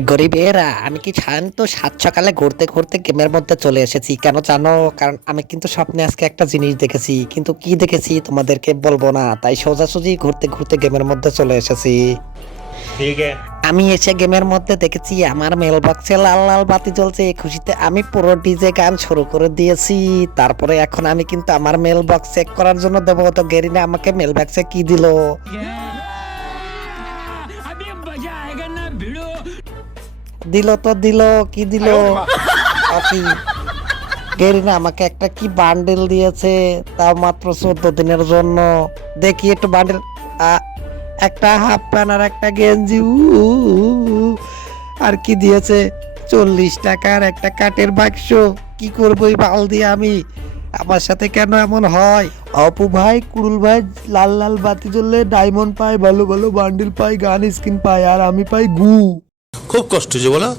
গরিবেরা আমি কি তো সাত সকালে ঘুরতে ঘুরতে গেমের মধ্যে চলে এসেছি। কেন জানো? কারণ আমি কিন্তু স্বপ্নে আজকে একটা জিনিস দেখেছি। কিন্তু কি দেখেছি তোমাদেরকে বলব না। তাই সোজাসুজি ঘুরতে ঘুরতে গেমের মধ্যে চলে এসেছি। আমি এসে গেমের মধ্যে দেখেছি আমার মেল বক্সে লাল লাল বাতি জ্বলছে। খুশিতে আমি পুরো ডিজে গান শুরু করে দিয়েছি। তারপরে এখন আমি কিন্তু আমার মেল বক্স চেক করার জন্য দেবো। তো গেরিনা আমাকে মেল বক্সে কি দিল? দিল তো দিল কি দিল? গেরিনা আমাকে একটা কি বান্ডেল দিয়েছে তাও মাত্র চোদ্দ দিনের জন্য। দেখি একটু বান্ডেল একটা হাফ প্যান্ট আর একটা গেঞ্জি। আর কি দিয়েছে? চল্লিশ টাকার একটা কাঠের বাক্স। কি করব এই বাল দিয়ে আমি? আমার সাথে কেন এমন হয়? অপু ভাই কুড়ুল ভাই লাল লাল বাতি জ্বললে ডায়মন্ড পায় ভালো ভালো বান্ডিল পাই গান স্কিন পাই আর আমি পাই গু। খুব কষ্ট যে বলো।